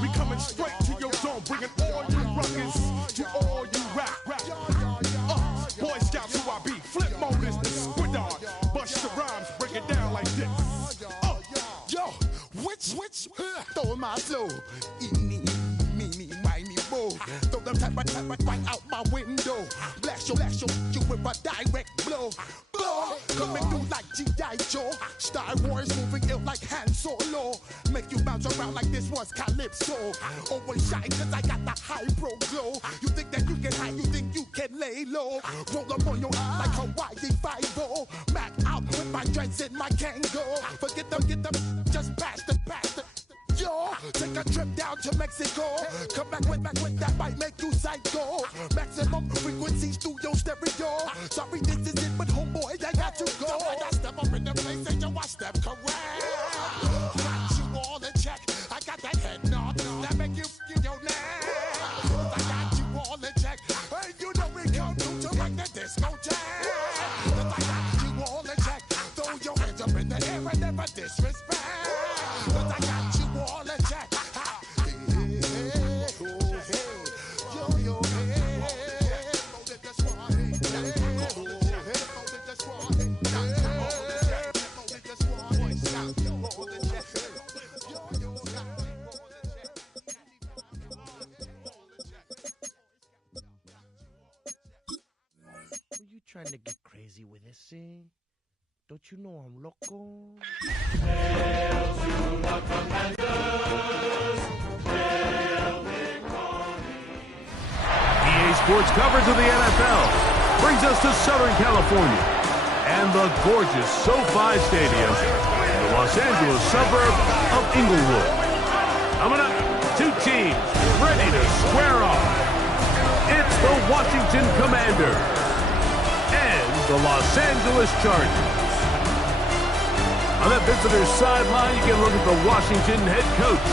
We coming straight to your dome, bringing all you ruckus to all you rap. Boy Scouts who I be, flip mode is the squid on. Bust the rhymes, break it down like this. Yo, which stole my flow? Me, whiny bow. Throw them type right out my window. Blast you with a direct blow. Coming through like G.I. Joe. Star Wars moving ill like Han Solo. Make you bounce around like this was Calypso. Always shine cause I got the high pro glow. You think that you can hide, you think you can lay low. Roll up on your eye like Wk5. Mac out with my dreads in my Kango. Forget them, just pass the. Yo, take a trip down to Mexico. Come back with that might make you psycho. Maximum frequency studio stereo. Sorry, this is it, but homeboy, I got to go. I step up in the place and yo, I step correct. Got you all in check. I got that head nod that make you your neck. I got you all in check. Hey, you know we come through to like the discotheque. I got you all in check. Throw your hands up in the air and never disrespect. I got you all in check. Were you trying to get crazy with this thing? Don't you know I'm loco? Hail to the Commanders! Hail victory! EA Sports coverage of the NFL brings us to Southern California and the gorgeous SoFi Stadium in the Los Angeles suburb of Inglewood. Coming up, two teams ready to square off. It's the Washington Commanders and the Los Angeles Chargers. On that visitor's sideline, you get a look at the Washington head coach.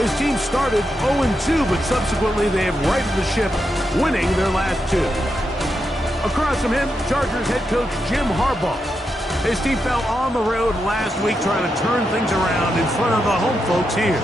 His team started 0-2, but subsequently they have righted the ship, winning their last two. Across from him, Chargers head coach Jim Harbaugh. His team fell on the road last week trying to turn things around in front of the home folks here.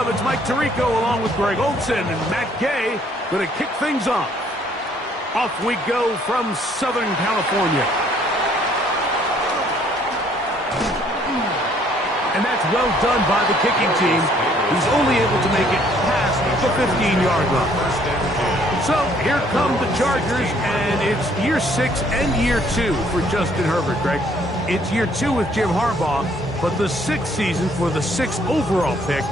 sub, it's Mike Tirico along with Greg Olson and Matt Gay going to kick things off. Off we go from Southern California. And that's well done by the kicking team, who's only able to make it past the 15-yard line. So here come the Chargers, and it's year 6 and year 2 for Justin Herbert, Greg. It's year 2 with Jim Harbaugh, but the 6th season for the 6th overall pick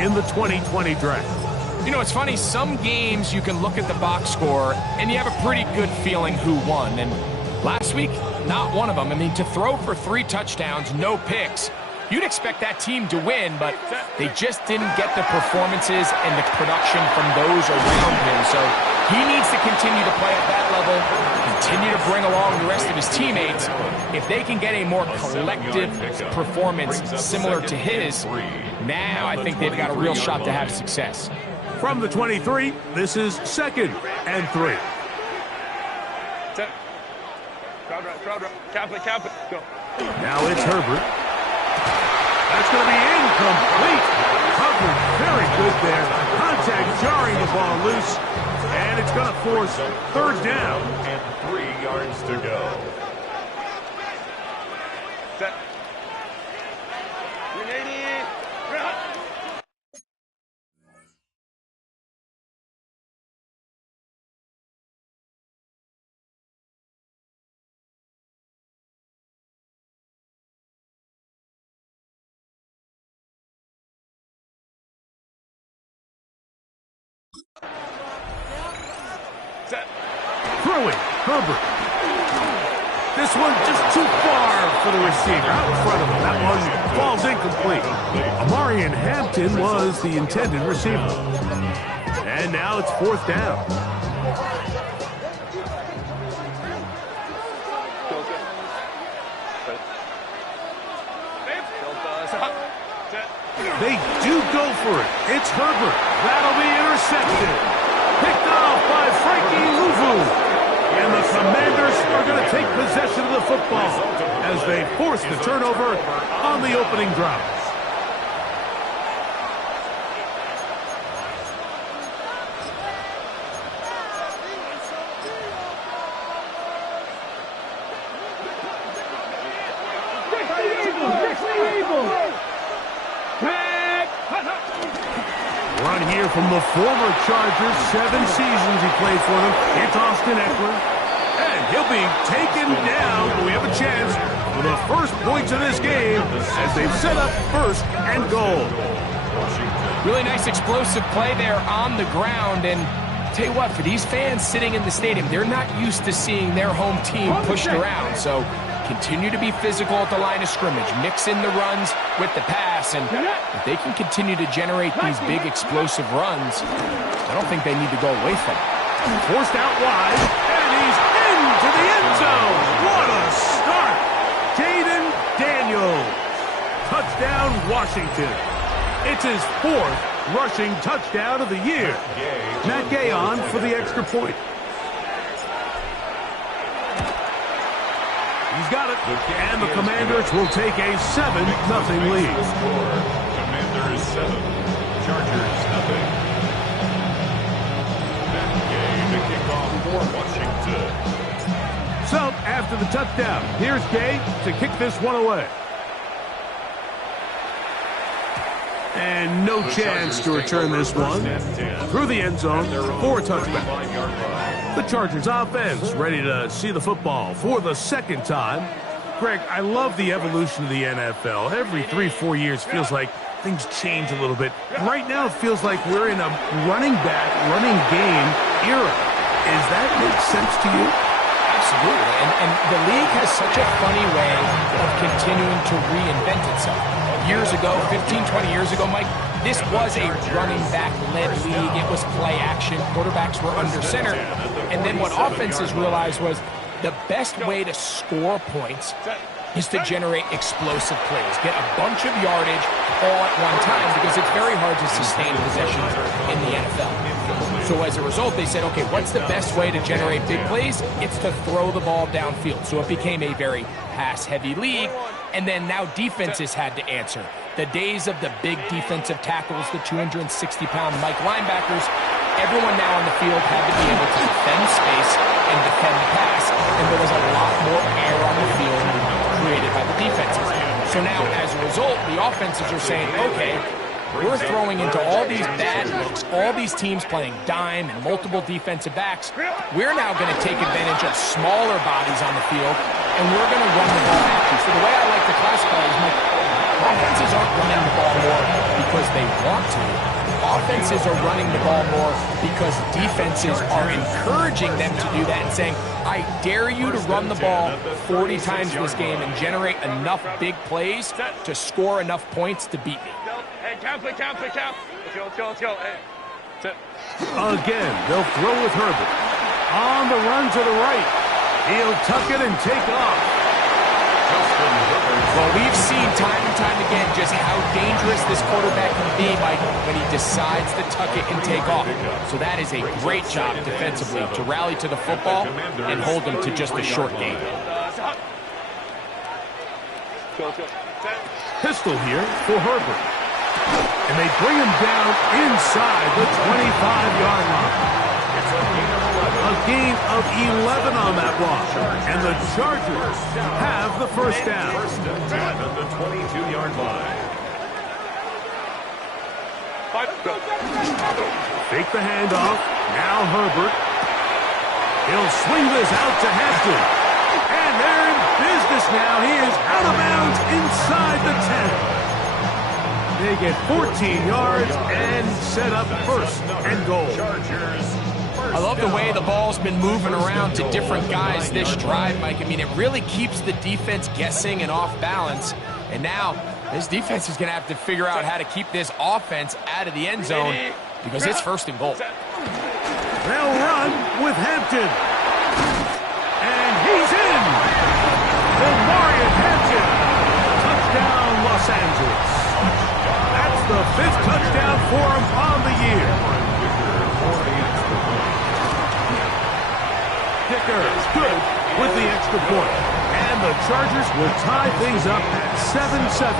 in the 2020 draft. You know, it's funny, some games you can look at the box score and you have a pretty good feeling who won. And last week, not one of them. I mean, to throw for 3 touchdowns, no picks, you'd expect that team to win, but they just didn't get the performances and the production from those around him. So he needs to continue to play at that level, continue to bring along the rest of his teammates. If they can get a more collective performance similar to his, now I think they've got a real shot to have success. From the 23, this is 2nd and 3. Now it's Herbert. That's going to be incomplete. Covered very good there. Contact jarring the ball loose. And it's going to force 3rd down. And 3 yards to go. Throwing, Herbert. This one just too far for the receiver. Out in front of him. That one falls incomplete. Amarian Hampton was the intended receiver. And now it's 4th down. They do go for it. It's Herbert. That'll be intercepted. Picked off by Frankie Louvu. And the Commanders are going to take possession of the football as they force the turnover on the opening drive. Run here from the former Chargers. 7 seasons he played for them. It's Austin Eckler. And he'll be taken down. But we have a chance for the first points of this game as they've set up 1st and goal. Really nice explosive play there on the ground. And tell you what, for these fans sitting in the stadium, they're not used to seeing their home team pushed around. So continue to be physical at the line of scrimmage. Mix in the runs with the pass. And if they can continue to generate these big explosive runs, I don't think they need to go away from it. Forced out wide, and he's into the end zone. What a start. Jaden Daniels. Touchdown, Washington. It's his 4th rushing touchdown of the year. Matt Gay on for the extra point. He's got it, and the Commanders will take a 7-0 lead. Commanders 7, Chargers 0. Matt Gay to kick off for Washington. So, after the touchdown, here's Gay to kick this one away. And no chance to return this one through the end zone for a touchback. The Chargers offense ready to see the football for the 2nd time. Greg, I love the evolution of the NFL. Every 3-4 years feels like things change a little bit. Right now it feels like we're in a running back, running game era. Does that make sense to you? Absolutely. And the league has such a funny way of continuing to reinvent itself. Years ago, 15, 20 years ago, Mike, this was a running back-led league. It was play action. Quarterbacks were under center. And then what offenses realized was the best way to score points is to generate explosive plays. Get a bunch of yardage all at one time because it's very hard to sustain possessions in the NFL. So as a result, they said, okay, what's the best way to generate big plays? It's to throw the ball downfield. So it became a very pass-heavy league. And then now defenses had to answer. The days of the big defensive tackles, the 260-pound Mike linebackers, everyone now on the field had to be able to defend space and defend the pass, and there was a lot more air on the field created by the defenses. So now, as a result, the offenses are saying, okay, we're throwing into all these bad looks, all these teams playing dime and multiple defensive backs. We're now going to take advantage of smaller bodies on the field, and we're going to run the ball at you. So the way I like to classify it is offenses aren't running the ball more because they want to. Offenses are running the ball more because defenses are encouraging them to do that and saying, I dare you to run the ball 40 times this game and generate enough big plays to score enough points to beat me. Again, they'll throw with Herbert. On the run to the right. He'll tuck it and take off. Well, we've seen time and time again just how dangerous this quarterback can be, Mike, when he decides to tuck it and take off. So that is a great job defensively to rally to the football and hold them to just a short game. Pistol here for Herbert. And they bring him down inside the 25-yard line. A gain of 11 on that block. And the Chargers have the first down. First and 10 at the 22-yard line. Fake the handoff. Now Herbert. He'll swing this out to Hampton. And they're in business now. He is out of bounds inside the 10. They get 14 yards and set up first and goal. I love the way the ball's been moving around to different guys this drive, Mike. I mean, it really keeps the defense guessing and off balance. And now this defense is going to have to figure out how to keep this offense out of the end zone because it's first and goal. They'll run with Hampton. And he's in. Omarion Hampton. Touchdown, Los Angeles. That's the 5th touchdown for him on the year. Dicker is good with the extra point. And the Chargers will tie things up at 7-7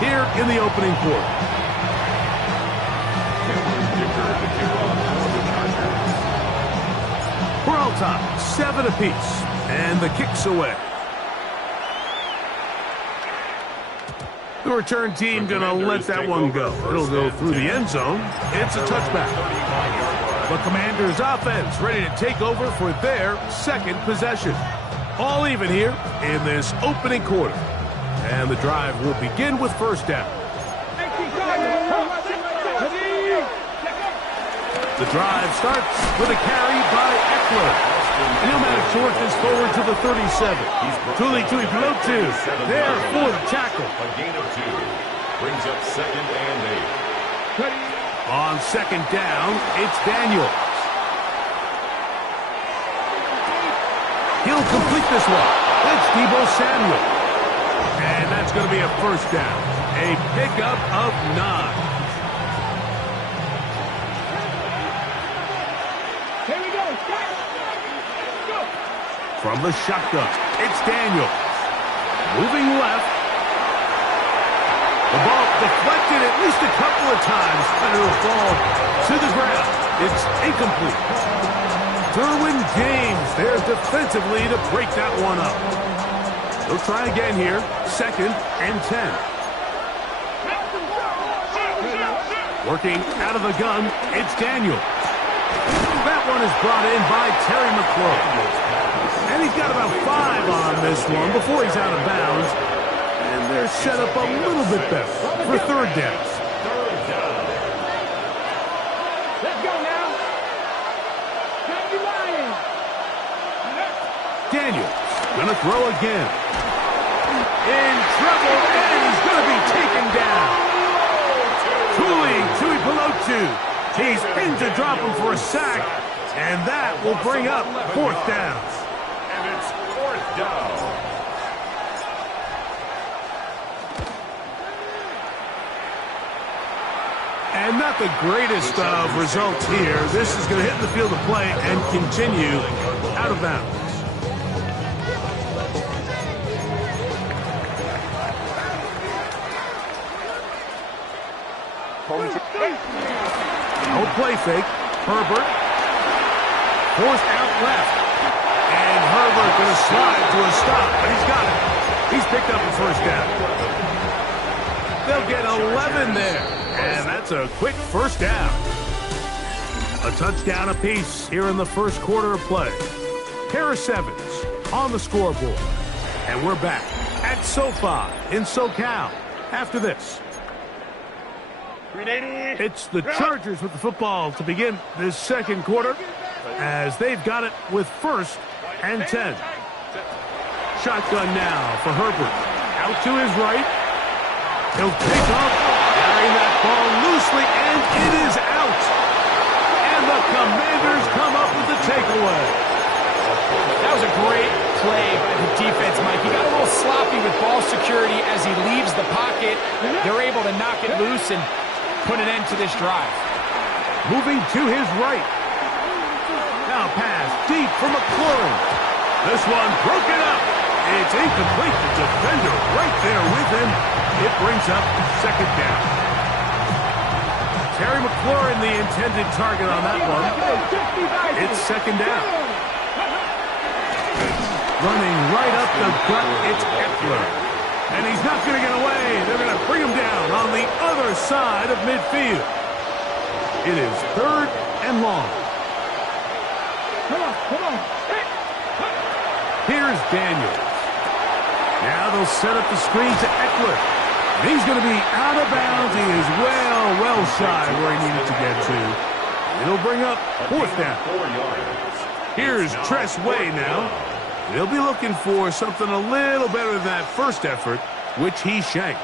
here in the opening quarter. We're all tied, 7 apiece. And the kick's away. The return team going to let that one go. It'll go through the end zone. It's a touchback. The Commanders' offense ready to take over for their second possession. All even here in this opening quarter. And the drive will begin with first down. The drive starts with a carry by Eckler. And he'll manage to work this forward to the 37. Tuli Tuipulotu there for the tackle. A gain of 2. Brings up 2nd and 8. On second down, it's Daniels. He'll complete this one. It's Deebo Samuel. And that's going to be a first down. A pickup of 9. From the shotgun, it's Daniels. Moving left. The ball deflected at least a couple of times, and it'll fall to the ground. It's incomplete. Derwin James there defensively to break that one up. They'll try again here. 2nd and 10. Working out of the gun, it's Daniels. That one is brought in by Terry McLaurin. And he's got about 5 on this one before he's out of bounds. And they're set up a little bit better for third down. Let's go now. Daniels gonna throw again. In trouble, and he's gonna be taken down. Tuli Tuipulotu. He's in to drop him for a sack, and that will bring up 4th down. And it's 4th down. And not the greatest of results here. This is going to hit the field of play and continue out of bounds. No play fake. Herbert. Forced out left. And Herbert going to slide to a stop, but he's got it. He's picked up the first down. They'll get 11 there. And that's a quick first down. A touchdown apiece here in the first quarter of play. Harris Evans on the scoreboard. And we're back at SoFi in SoCal after this. It's the Chargers with the football to begin this second quarter as they've got it with 1st and 10. Shotgun now for Herbert. Out to his right. He'll take off, carrying that ball loosely, and it is out. And the Commanders come up with the takeaway. That was a great play by the defense, Mike. He got a little sloppy with ball security as he leaves the pocket. They're able to knock it loose and put an end to this drive. Moving to his right. Now pass deep for McLaurin. This one broken up. It's incomplete. The defender right there with him. It brings up 2nd down. Terry McLaurin, the intended target on that one. It's 2nd down. Running right up the gut, it's Eckler. And he's not going to get away. They're going to bring him down on the other side of midfield. It is 3rd and long. Come on. Here's Daniels. Now they'll set up the screen to Eckler. And he's going to be out of bounds. He is well shy where he needed to get to. It'll bring up 4th down. Here's Tress Way now. They'll be looking for something a little better than that first effort, which he shanked.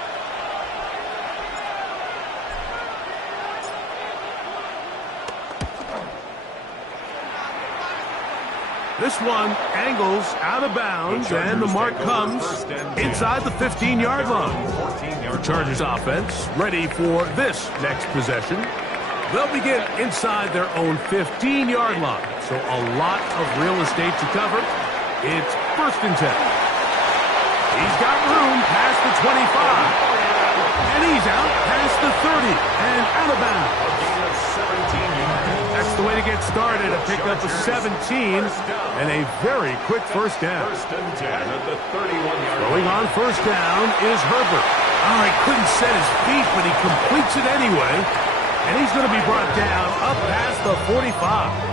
This one angles out of bounds, and the mark comes inside the 15-yard line. The Chargers offense ready for this next possession. They'll begin inside their own 15-yard line, so a lot of real estate to cover. It's 1st and 10. He's got room past the 25, and he's out past the 30 and out of bounds. That's the way to get started, to pick up a 17 and a very quick first down. Throwing on first down is Herbert. Oh, he couldn't set his feet, but he completes it anyway. And he's going to be brought down up past the 45.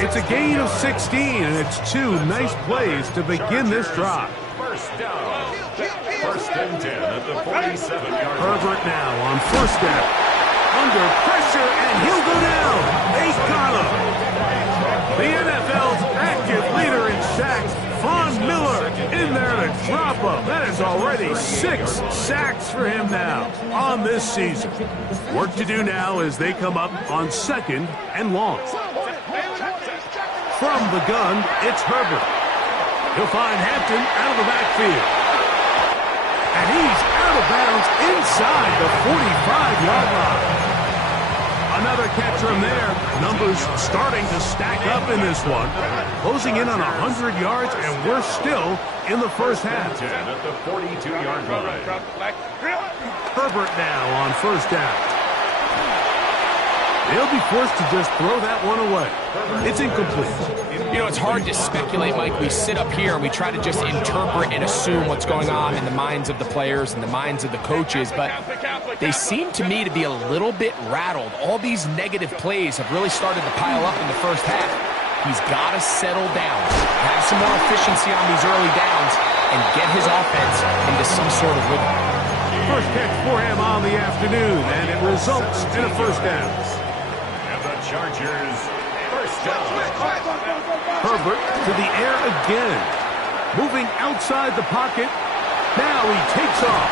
It's a gain of 16, and it's 2 nice plays to begin this drive. First down. 1st and 10 at the 47-yard line. Herbert now on first down. Under pressure, and he'll go down. They got him. The NFL's active leader in sacks, Von Miller, in there to drop him. That is already 6 sacks for him now on this season. Work to do now as they come up on 2nd and long. From the gun, it's Herbert. He'll find Hampton out of the backfield. And he's out of bounds inside the 45-yard line. Another catch from there. Numbers starting to stack up in this one. Closing in on 100 yards, and we're still in the first half. At the 42-yard line. Herbert now on first down. They'll be forced to just throw that one away. It's incomplete. You know, it's hard to speculate, Mike. We sit up here and we try to just interpret and assume what's going on in the minds of the players and the minds of the coaches, but they seem to me to be a little bit rattled. All these negative plays have really started to pile up in the first half. He's got to settle down, have some more efficiency on these early downs, and get his offense into some sort of rhythm. First catch for him on the afternoon, and it results in a first down. And the Chargers, first down. Herbert to the air again. Moving outside the pocket. Now he takes off.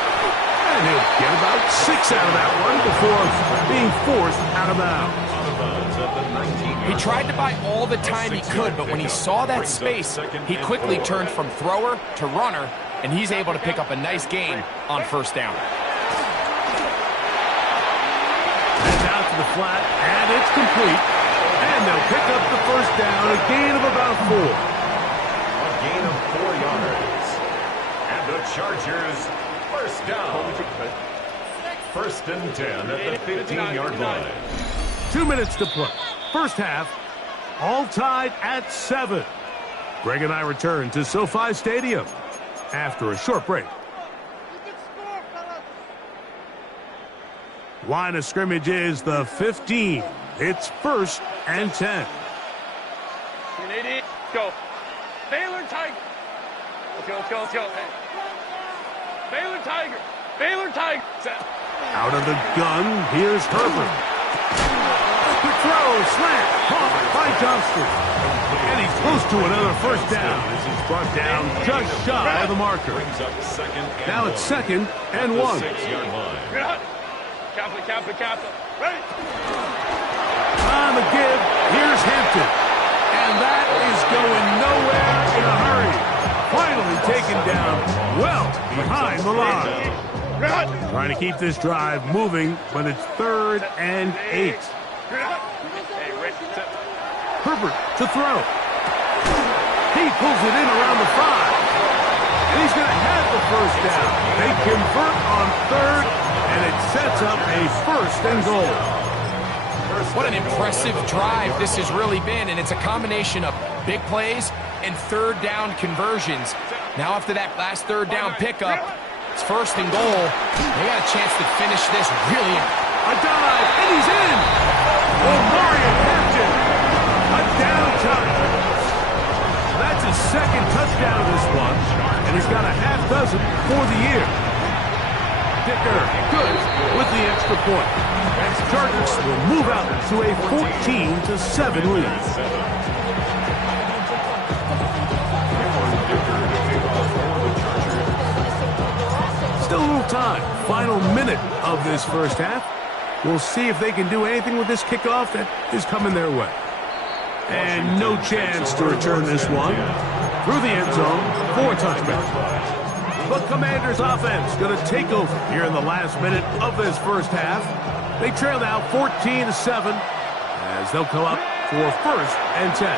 And he'll get about 6 out of that one before being forced out of bounds. He tried to buy all the time he could, but when he saw that space, he quickly turned from thrower to runner, and he's able to pick up a nice gain on first down. And out to the flat, and it's complete. And they'll pick up the first down, a gain of about 4. A gain of 4 yards. And the Chargers, first down. First and 10 at the 15-yard line. 2 minutes to play. First half, all tied at 7. Greg and I return to SoFi Stadium after a short break. Line of scrimmage is the 15. It's first and 10. Go. Baylor Tiger. Let's go. Baylor Tiger. Out of the gun, here's Herbert. The throw, slant, caught by Johnston. And he's close to another first down as he's brought down just shy of the marker. Now it's second and 1. 6-yard line. Capital. Ready? On the give, here's Hampton. And that is going nowhere in a hurry. Finally taken down well behind the line. Trying to keep this drive moving, but it's 3rd and 8. Herbert to throw. He pulls it in around the 5. And he's going to have the first down. They convert on 3rd, and it sets up a 1st and goal. What an impressive drive this has really been, and it's a combination of big plays and 3rd down conversions. Now after that last 3rd down pickup, it's 1st and goal. They got a chance to finish this really. A dive, and he's in! Omarion Hampton, a down touchdown. That's his 2nd touchdown of this one, and he's got a half dozen for the year. Dicker, good with the extra point. Chargers will move out to a 14-7 lead. Still a little time. Final minute of this first half. We'll see if they can do anything with this kickoff that is coming their way. And no chance to return this one. Through the end zone for a touchback. The Commanders' offense going to take over here in the last minute of this first half. They trail now 14-7 as they'll come up for 1st and 10.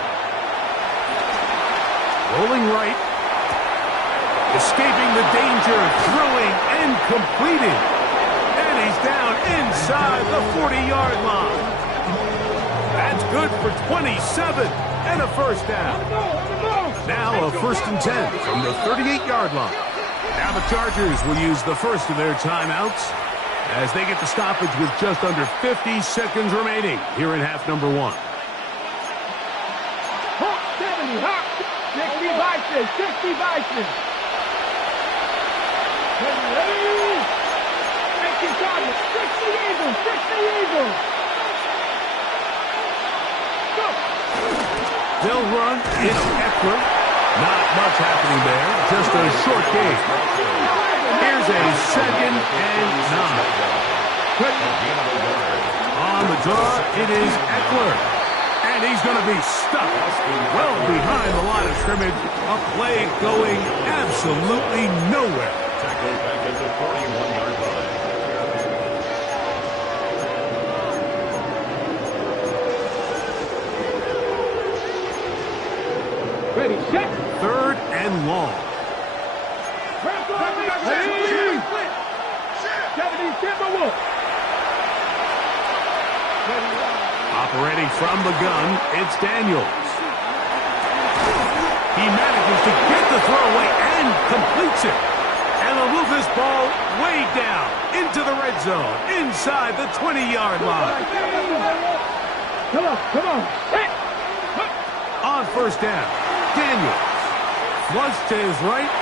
Rolling right. Escaping the danger, throwing and completing. And he's down inside the 40-yard line. That's good for 27 and a first down. Now a 1st and 10 from the 38-yard line. Now the Chargers will use the first of their timeouts as they get the stoppage with just under 50 seconds remaining here in half number 1. Hawk 70, Hawk 60 Bison, 60 Bison. Ready? 60 Chargers, 60 Eagles, 60 Eagles. Go. They'll run. It's Eckler. Not much happening there. Just a short game. Here's a 2nd and 9. On the draw, it is Eckler. And he's going to be stuck well behind the line of scrimmage. A play going absolutely nowhere. Tackle back at the 41-yard line. Ready, set. 3rd and long. Operating from the gun, it's Daniels. He manages to get the throw away and completes it. And they'll move this ball way down into the red zone, inside the 20-yard line. Come on. Hit. On 1st down, Daniels. Flush to his right.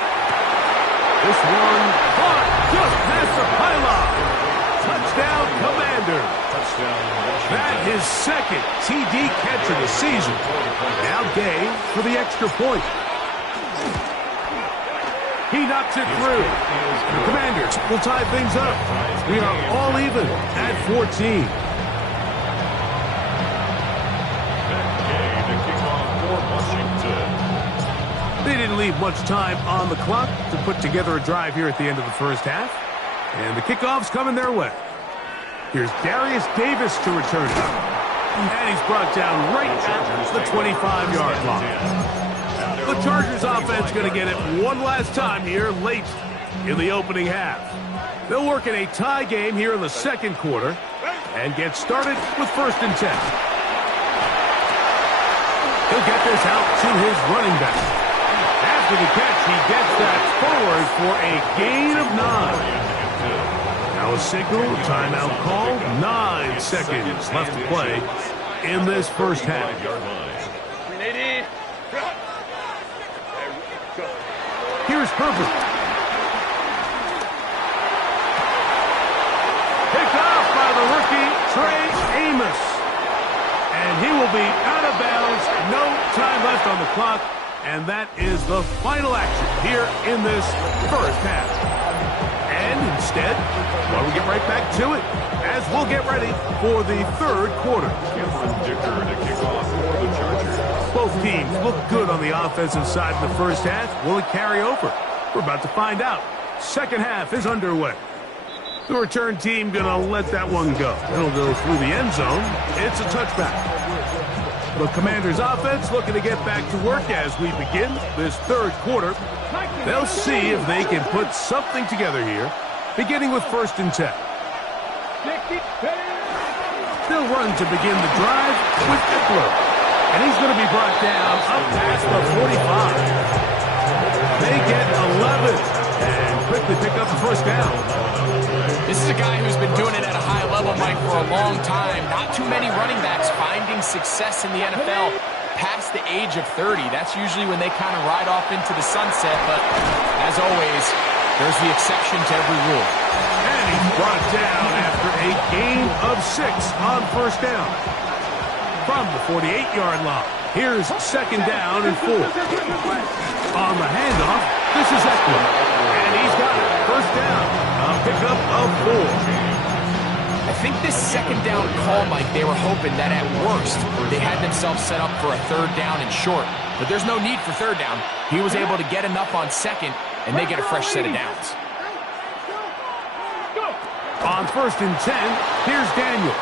This one caught just past the pylon. Touchdown, Commander. That his 2nd TD catch of the season. Now Gay for the extra point. He knocks it through. The Commanders will tie things up. We are all even at 14. They didn't leave much time on the clock to put together a drive here at the end of the first half. And the kickoff's coming their way. Here's Darius Davis to return it. And he's brought down right at the 25-yard line. The Chargers offense going to get it one last time here late in the opening half. They'll work in a tie game here in the second quarter and get started with 1st and 10. He'll get this out to his running back. After the catch, he gets that forward for a gain of 9. Now a signal, timeout call, 9 seconds left to play in this first half. Here's Herbert. Picked off by the rookie, Trey Amos. And he will be out of bounds. No time left on the clock. And that is the final action here in this first half. And instead, well, we get right back to it as we'll get ready for the third quarter. Dicker to kick off for the Chargers. Both teams look good on the offensive side in the first half. Will it carry over? We're about to find out. Second half is underway. The return team going to let that one go. It'll go through the end zone. It's a touchback. The Commanders' offense looking to get back to work as we begin this third quarter. They'll see if they can put something together here, beginning with 1st and 10. They'll run to begin the drive with Eckler. And he's going to be brought down up past the 45. They get 11 and quickly pick up the first down. This is a guy who's been doing it at a high level, Mike, for a long time. Not too many running backs finding success in the NFL past the age of 30. That's usually when they kind of ride off into the sunset, but as always, there's the exception to every rule. And he's brought down after a gain of 6 on first down. From the 48-yard line, here's 2nd down and 4. On the handoff, this is Eckler. And he's got it. First down. A pickup of 4. I think this 2nd down call, Mike, they were hoping that at worst they had themselves set up for a 3rd down and short. But there's no need for 3rd down. He was able to get enough on 2nd, and they get a fresh set of downs. On 1st and 10, here's Daniels.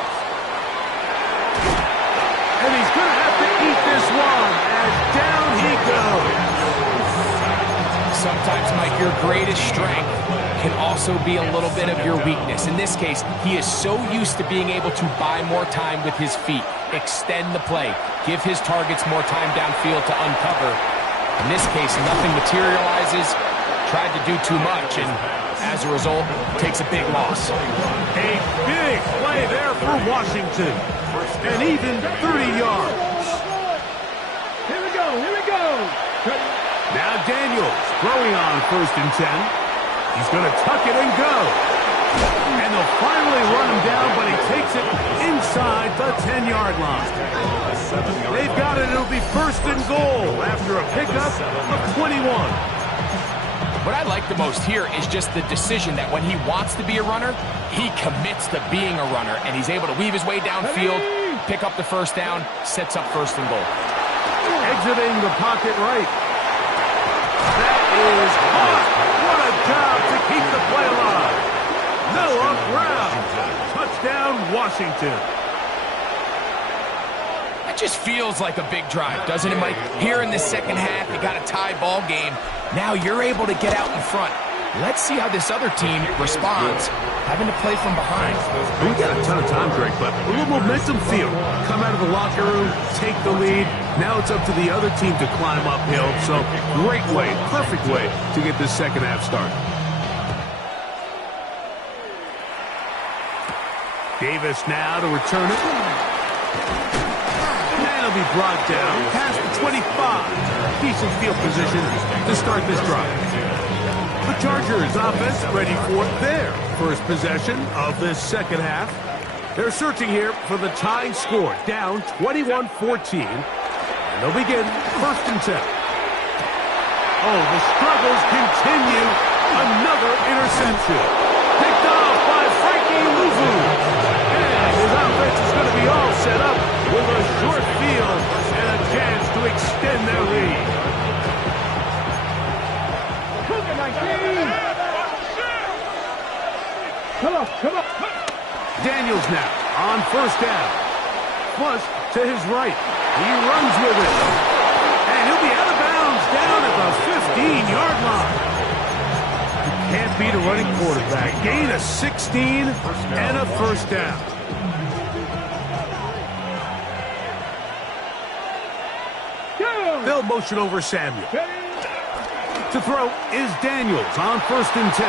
And he's going to have to eat this one as down he goes. Sometimes, Mike, your greatest strength can also be a little bit of your weakness. In this case, he is so used to being able to buy more time with his feet, extend the play, give his targets more time downfield to uncover. In this case, nothing materializes, tried to do too much, and as a result, takes a big loss. A big play there for Washington. And even 30 yards. Here we go. Now Daniels throwing on 1st and 10. He's going to tuck it and go. And they'll finally run him down, but he takes it inside the 10-yard line. They've got it. It'll be 1st and goal after a pickup of 21. What I like the most here is just the decision that when he wants to be a runner, he commits to being a runner, and he's able to weave his way downfield, pick up the first down, sets up 1st and goal. Exiting the pocket right. That is hot. What a job to keep the play alive. Noah Brown. Touchdown, Washington. That just feels like a big drive, doesn't it, Mike? Here in the second half, you got a tie ball game. Now you're able to get out in front. Let's see how this other team responds, having to play from behind. We got a ton of time, Greg, but a little momentum feel. Come out of the locker room, take the lead. Now it's up to the other team to climb uphill. So great way, perfect way to get this second half started. Davis now to return it. And he'll be brought down past the 25. Decent field position to start this drive. The Chargers offense ready for their first possession of this second half. They're searching here for the tying score, down 21-14. And they'll begin 1st and 10. Oh, the struggles continue. Another interception. Picked off by Frankie Luvu. And his offense is going to be all set up with a short field and a chance to extend their lead. Come on. Daniels now on 1st down. Flush to his right. He runs with it. And he'll be out of bounds down at the 15-yard line. can't beat a running quarterback. Gain of 16 and a first down. They'll motion over Samuel. To throw is Daniels on 1st and 10.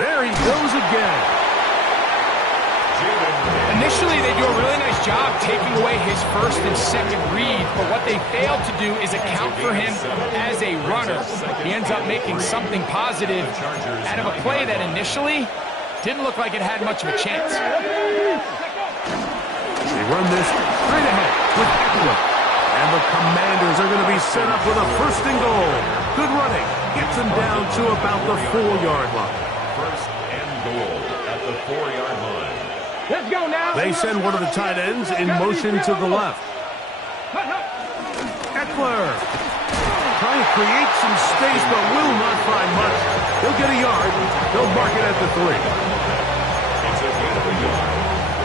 There he goes again. Initially, they do a really nice job taking away his first and second read, but what they failed to do is account for him as a runner. He ends up making something positive out of a play that initially didn't look like it had much of a chance. They run this straight ahead with Eckler. And the Commanders are going to be set up with a 1st and goal. Good running. Gets them down to about the 4-yard line. 1st and goal at the 4-yard line. Let's go now. They send one of the tight ends in motion to the left. Eckler trying to create some space, but will not find much. He'll get a yard. They'll mark it at the 3. It's a gain of a yard.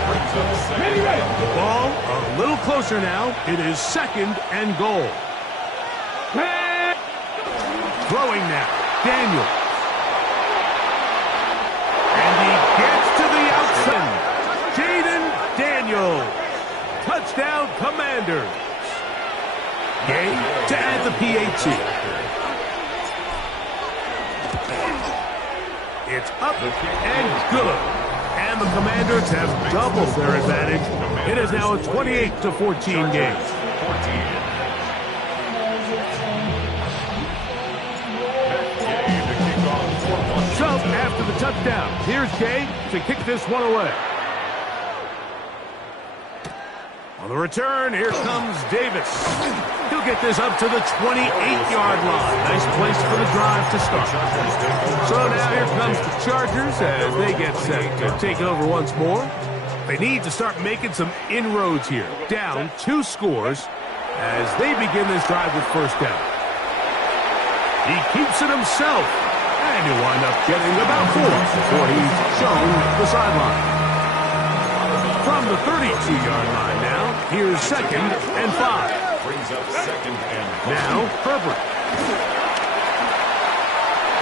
Brings up 2nd. The ball a little closer now. It is 2nd and goal. Throwing now. Daniel. And he gets to the outside. Jaden Daniels. Touchdown, Commanders. Gay to add the PAT. It's up and good. And the Commanders have doubled their advantage. It is now a 28-14 game. So, after the touchdown, here's Gay to kick this one away. On the return, here comes Davis. He'll get this up to the 28-yard line. Nice place for the drive to start. So now here comes the Chargers as they get set to take over once more. They need to start making some inroads here. Down 2 scores as they begin this drive with 1st down. He keeps it himself. And he'll wind up getting about 4 before he's shown the sideline. From the 32-yard line now, here's 2nd and 5. Brings up 2nd and 5. Now, Herbert.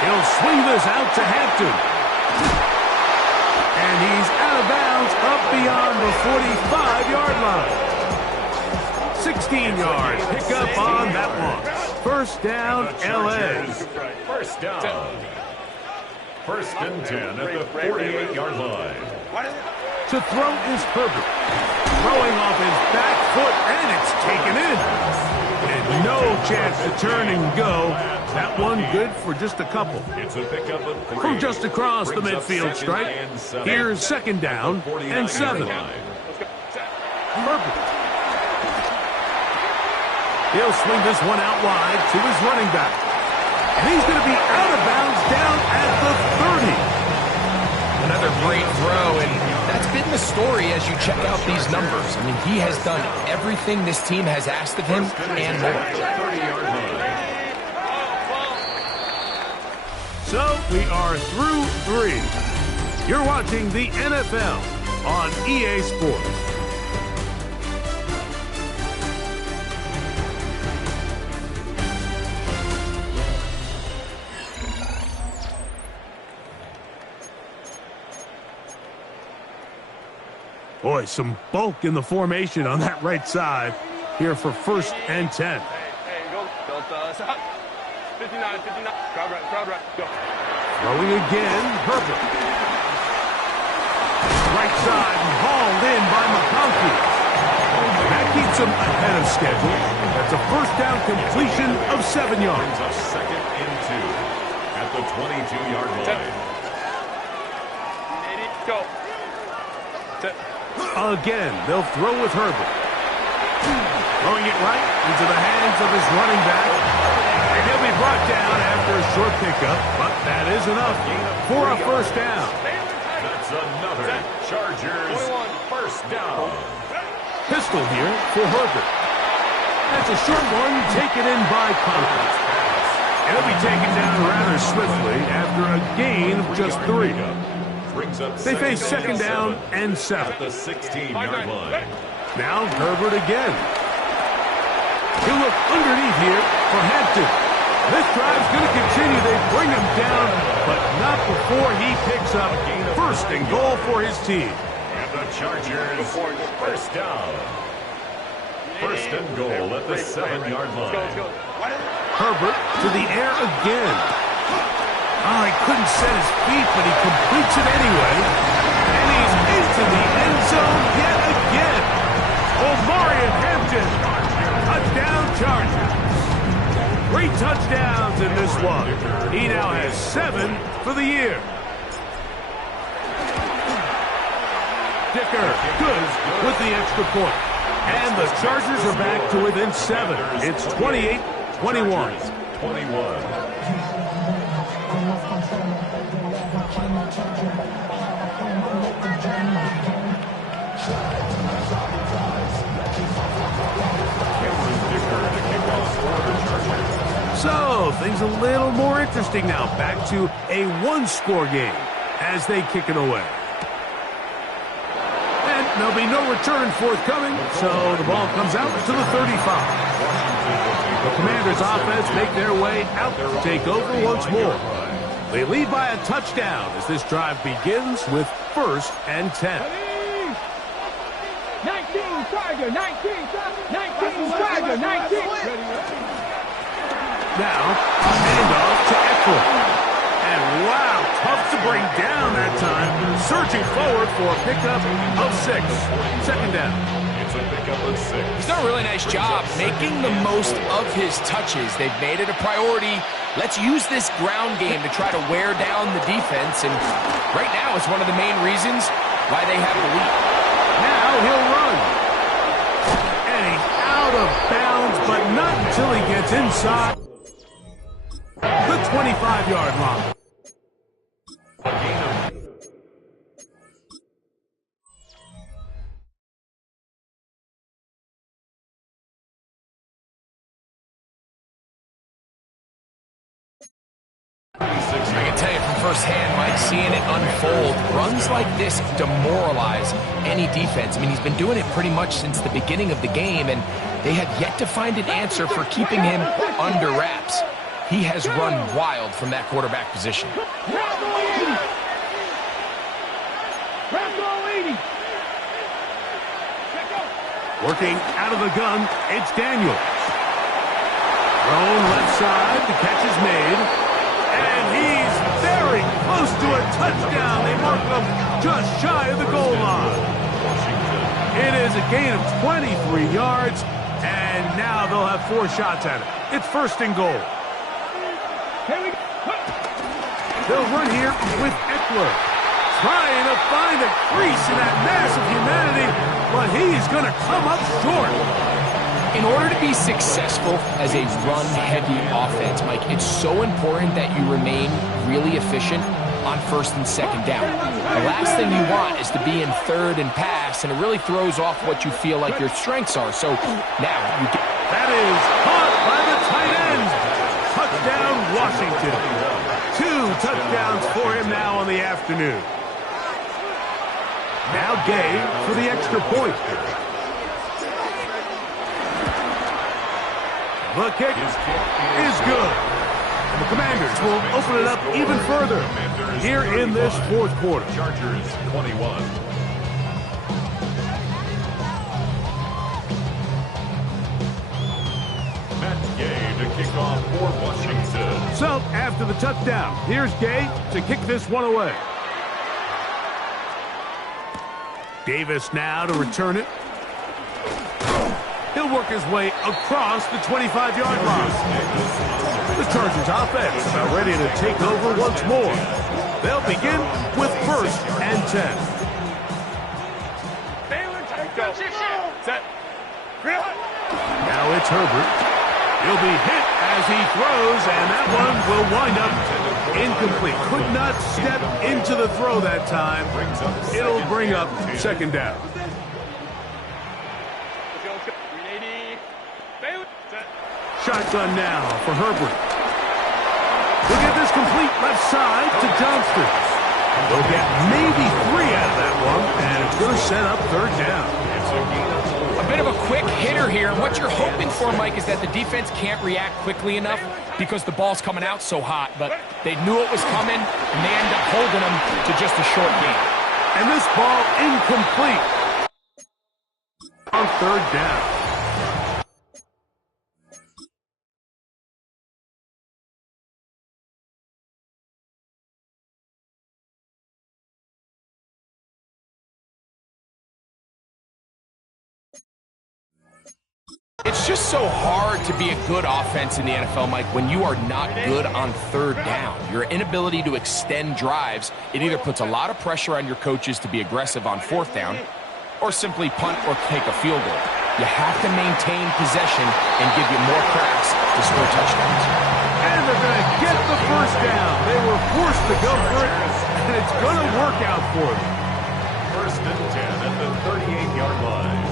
He'll swing this out to Hampton. And he's out of bounds up beyond the 45-yard line. 16-yard pickup on that one. 1st down, L.A. 1st down. 1st and 10 at the 48-yard line. To throw is Herbert. Throwing off his back foot, and it's taken in. And no chance to turn and go. That one good for just a couple. It's a pickup of 3. From just across the Brings up midfield 2nd stripe, and 7. here's 2nd down and 7. Herbert. He'll swing this one out wide to his running back. And he's going to be out of bounds down at the 30. Another great throw, and that's been the story as you check out these numbers. I mean, he has done everything this team has asked of him and more. So we are through 3. You're watching the NFL on EA Sports. Boy, some bulk in the formation on that right side here for 1st and 10. Throwing again, Herbert. Right side and hauled in by McConkey. That keeps him ahead of schedule. That's a 1st down completion of 7 yards. A 2nd and 2 at the 22-yard line. Again, they'll throw with Herbert. Throwing it right into the hands of his running back. And he'll be brought down after a short pickup, but that is enough for a 1st down. That's another Chargers 1st down. Pistol here for Herbert. That's a short one taken in by Conklin. He'll be taken down rather swiftly after a gain of just 3. They face 2nd down and 7. At the 16-yard line. Now Herbert again. He'll look underneath here for Hampton. This drive's going to continue. They bring him down, but not before he picks up first and goal for his team. And the Chargers, first down. First and goal at the 7-yard line. Herbert to the air again. Oh, he couldn't set his feet, but he completes it anyway. And he's into the end zone yet again. Omarion Hampton, touchdown Chargers. 3 touchdowns in this one. He now has 7 for the year. Dicker, good with the extra point. And the Chargers are back to within 7. It's 28-21. 21. So, things a little more interesting now. Back to a 1-score game as they kick it away. And there'll be no return forthcoming, so the ball comes out to the 35. The Commanders' offense make their way out to take over once more. They lead by a touchdown as this drive begins with 1st and 10. 19 Charger, 19 Charger, 19. Now, a handoff to Eckler. And wow, tough to bring down that time. Surging forward for a pickup of 6. 2nd down. It's a pickup of 6. He's done a really nice job making the most of his touches. They've made it a priority. Let's use this ground game to try to wear down the defense. And right now, it's one of the main reasons why they have the lead. Now he'll run. And he's out of bounds, but not until he gets inside the 25-yard line. I can tell you from firsthand, Mike, seeing it unfold, runs like this demoralize any defense. I mean, he's been doing it pretty much since the beginning of the game, and they have yet to find an answer for keeping him under wraps. He has run wild from that quarterback position. Working out of the gun, it's Daniels. Thrown left side, the catch is made. And he's very close to a touchdown. They mark him just shy of the goal line. It is a gain of 23 yards, and now they'll have 4 shots at it. It's 1st and goal. They'll run here with Eckler, trying to find a crease in that mass of humanity, but he's going to come up short. In order to be successful as a run-heavy offense, Mike, it's so important that you remain really efficient on 1st and 2nd down. The last thing you want is to be in 3rd and pass, and it really throws off what you feel like your strengths are. So now you get... That is caught by the tight end. Touchdown, Washington. 2 touchdowns for him now on the afternoon. Now Gay for the extra point. The kick is good. And the Commanders will open it up even further here in this 4th quarter. Chargers 21. Matt Gay to kick off for Washington. So, after the touchdown, here's Gay to kick this one away. Davis now to return it. He'll work his way across the 25-yard line. The Chargers offense about ready to take over once more. They'll begin with 1st and 10. Now it's Herbert. He'll be hit as he throws, and that one will wind up incomplete. Could not step into the throw that time. It'll bring up 2nd down. Shotgun now for Herbert. He'll get this complete left side to Johnston. They'll get maybe 3 out of that one, and it's going to set up 3rd down. A bit of a quick hitter here. What you're hoping for, Mike, is that the defense can't react quickly enough because the ball's coming out so hot. But they knew it was coming, and they end up holding them to just a short game. And this ball incomplete on third down. It's just so hard to be a good offense in the NFL, Mike, when you are not good on third down. Your inability to extend drives, it either puts a lot of pressure on your coaches to be aggressive on fourth down or simply punt or take a field goal. You have to maintain possession and give you more cracks to score touchdowns. And they're going to get the first down. They were forced to go for it, and it's going to work out for them. First and 10 at the 38-yard line.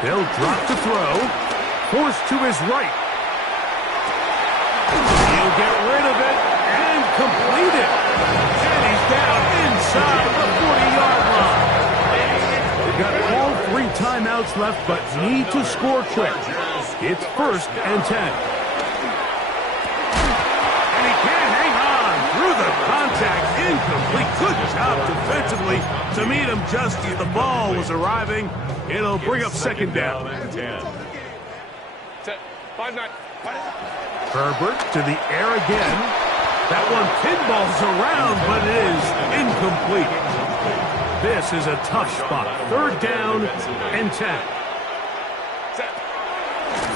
They'll drop to throw. Forced to his right. He'll get rid of it and complete it. And he's down inside the 40-yard line. They've got all 3 timeouts left, but need to score quick. It's first and 10. And he can't hang on through the contact. Incomplete. Good job defensively to meet him just as the ball was arriving. It'll bring up second down. Herbert to the air again. That one pinballs around, but it is incomplete. This is a tough spot. Third down and 10.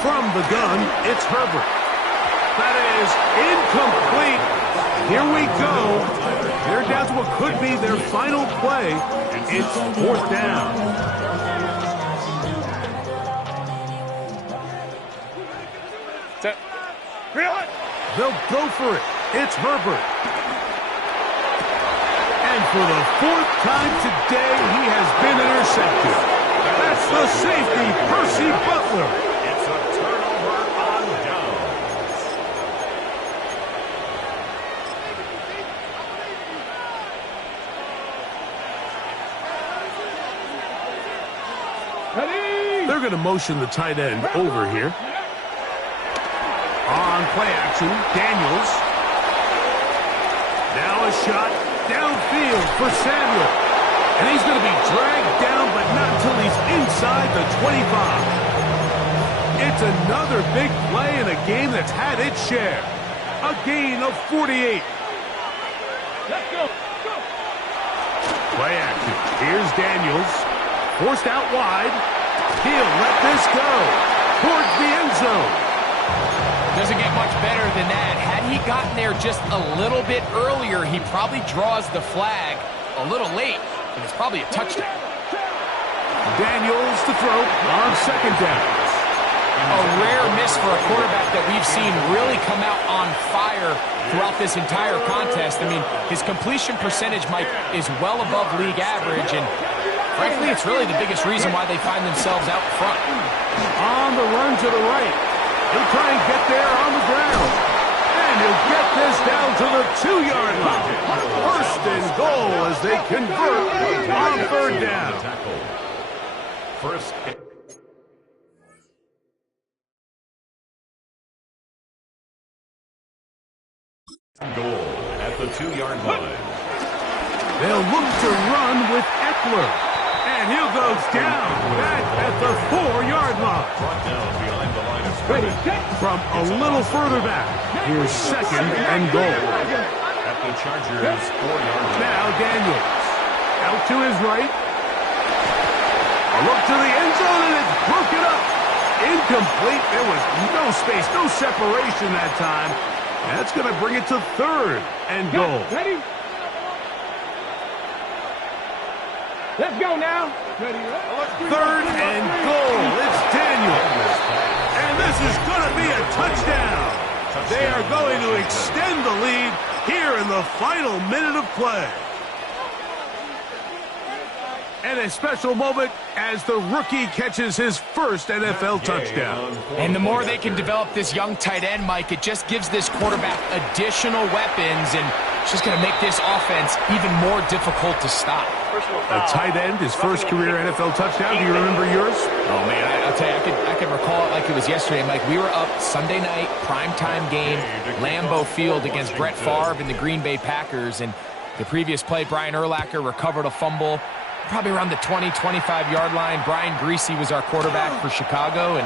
From the gun, it's Herbert. That is incomplete. Here we go. They're down to what could be their final play. It's fourth down. They'll go for it. It's Herbert. And for the 4th time today, he has been intercepted. That's the safety, Percy Butler. It's a turnover on downs. They're going to motion the tight end over here. On play action, Daniels. Now a shot downfield for Samuel. And he's going to be dragged down, but not until he's inside the 25. It's another big play in a game that's had its share. A gain of 48. Let's go. Play action. Here's Daniels. Forced out wide. He'll let this go towards the end zone. Doesn't get much better than that. Had he gotten there just a little bit earlier, he probably draws the flag a little late, and it's probably a touchdown. Daniels to throw on second down. A rare miss for a quarterback that we've seen really come out on fire throughout this entire contest. I mean, his completion percentage, Mike, is well above league average, and frankly, it's really the biggest reason why they find themselves out front. On the run to the right. He'll try and get there on the ground. And he'll get this down to the 2-yard line. First and goal as they convert on third down. First goal at the 2-yard line. They'll look to run with Eckler. And he goes down back at the 4-yard line. Brought down behind the line of scrimmage. From a little further back, here's second and goal. At the Chargers' 4-yard line. Now Daniels. Out to his right. A look to the end zone, and it's broken up. Incomplete. There was no space, no separation that time. That's going to bring it to third and goal. Ready? Let's go now. Ready? Third and goal. It's Daniels. And this is going to be a touchdown. They are going to extend the lead here in the final minute of play. And a special moment as the rookie catches his first NFL touchdown. And the more they can develop this young tight end, Mike, it just gives this quarterback additional weapons, and it's just going to make this offense even more difficult to stop. A tight end, his first career NFL touchdown. Do you remember yours? Oh, man, I'll tell you, I can recall it like it was yesterday, Mike. We were up Sunday night, primetime game, Lambeau Field against Brett Favre and the Green Bay Packers, and the previous play, Brian Urlacher recovered a fumble probably around the 20, 25-yard line. Brian Greasy was our quarterback for Chicago, and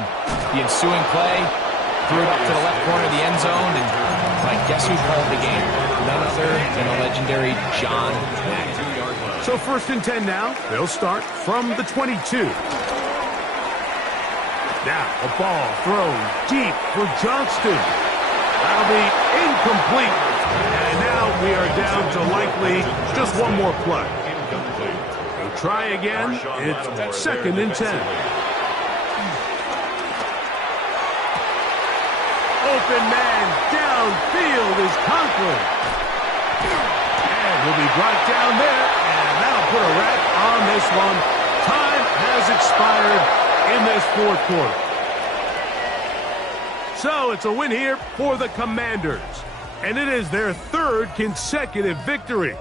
the ensuing play threw it up to the left corner of the end zone, and Mike, guess who called the game? None other than the legendary John Madden. So 1st and 10 now. They'll start from the 22. Now a ball thrown deep for Johnston. That'll be incomplete. And now we are down to likely just one more play. They'll try again. It's 2nd and 10. Open man downfield is Conklin. And he'll be brought down there. And that'll put a wrap on this one. Time has expired in this 4th quarter. So it's a win here for the Commanders. And it is their 3rd consecutive victory.